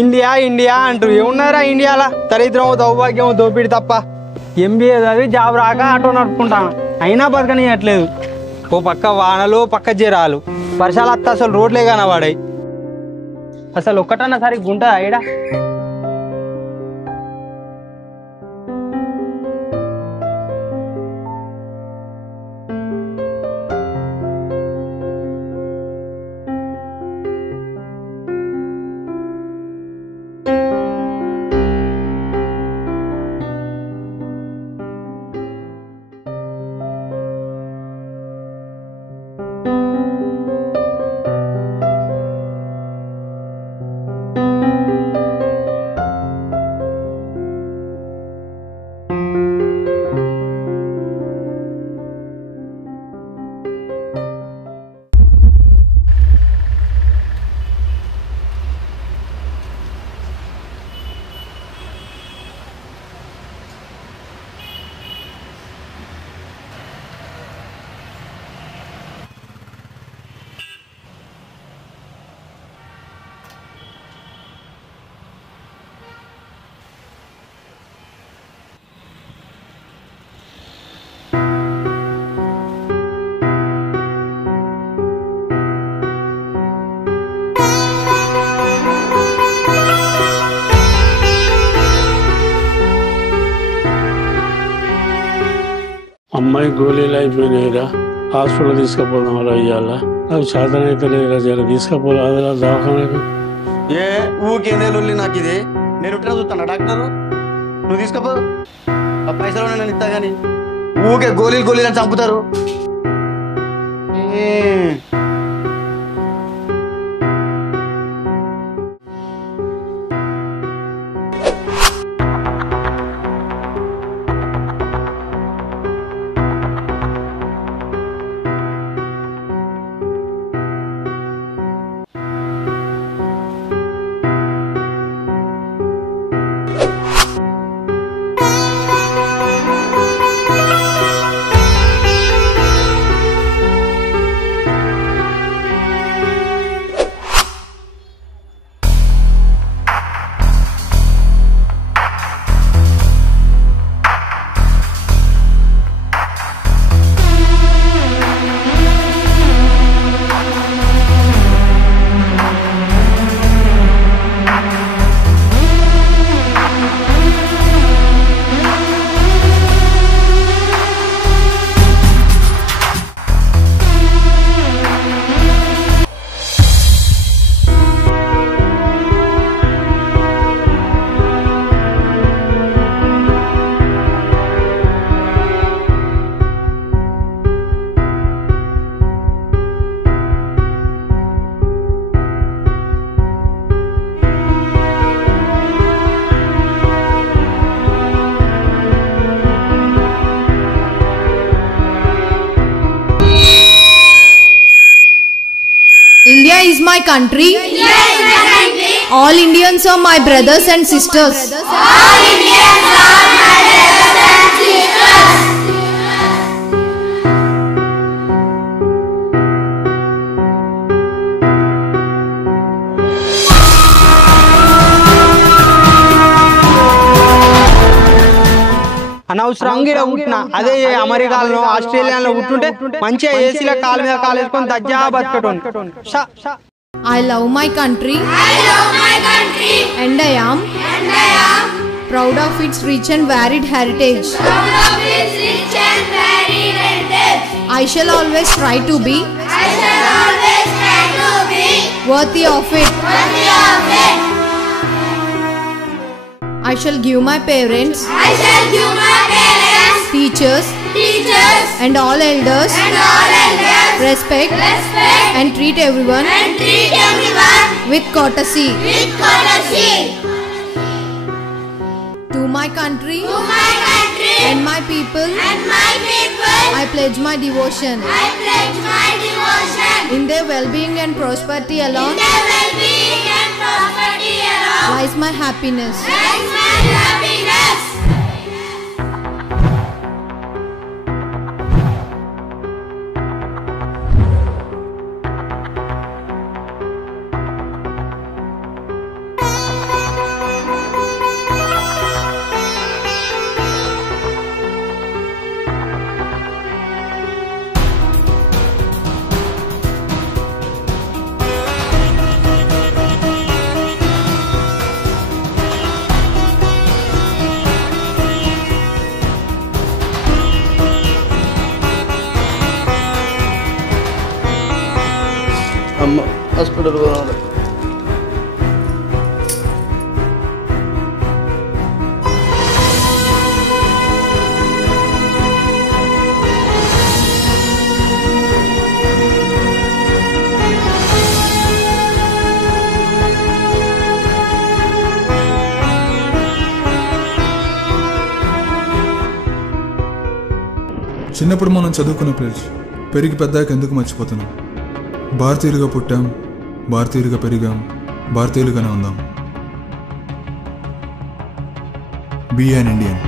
India India అంటారు. ఏమున్నారా ఇండియాలో? దరిద్రం దౌర్భాగ్యం దోపిడి తప్ప. ఎంబీఏ చదివి జాబ్ రాక ఆటో నడుపుకుంటాను, అయినా బతకనియట్లేదు. ఓ పక్క వానలు, పక్క జీరాలు, వర్షాలు వస్తే అసలు రోడ్లే కనబడాయి. అసలు ఒక్కటన్నా సరి గుంట అయిడా. అమ్మాయి గోళీలు అయిపోయినాయిరా, హాస్పిటల్ తీసుకుపోదాం ఇవాళ. నాకు సాధన అయితే లేదురా, జర తీసుకుపోరాదురా దవాఖానకు. ఏ ఊకేందేళ్ళు నాకు ఇది, నేను ఇట్లా చూస్తాను డాక్టరు. నువ్వు తీసుకపో, ఆ పైసలు నేను ఇస్తా కానీ ఊకే గోళీలు గోళీలు అని చంపుతారు. India is my country. India is my country. All Indians are my brothers and sisters. All Indians are my brothers and sisters. అనవసరంగా ఉంటున్నా. అదే అమెరికాలో, ఆస్ట్రేలియాలో ఉంటుంటే మంచిగా ఏసీలో కాలు మీద కాలు వేసుకొని దజ్జా బతకటం. I love my country. I love my country. And I am proud of its rich and varied heritage. Proud of its rich and varied heritage. I shall always try to be I shall always try to be worthy of it. worthy of it. I shall give my parents, I shall give my parents, teachers, and all elders and all elders respect respect and treat everyone and treat everyone with courtesy. with courtesy. To my country To my country and my people, and my people, I pledge my devotion. I pledge my devotion. In their well-being and prosperity In alone their well-being and prosperity alone lies my happiness. lies my happiness. Hospital పోదాం. చిన్నప్పుడు మనం చదువుకున్న place పెరిగి పెద్దాక ఎందుకు మర్చిపోతున్నాం? భారతీయులుగా పుట్టాం, భారతీయులుగా పెరిగాం, భారతీయులుగానే ఉందాం. Be an Indian.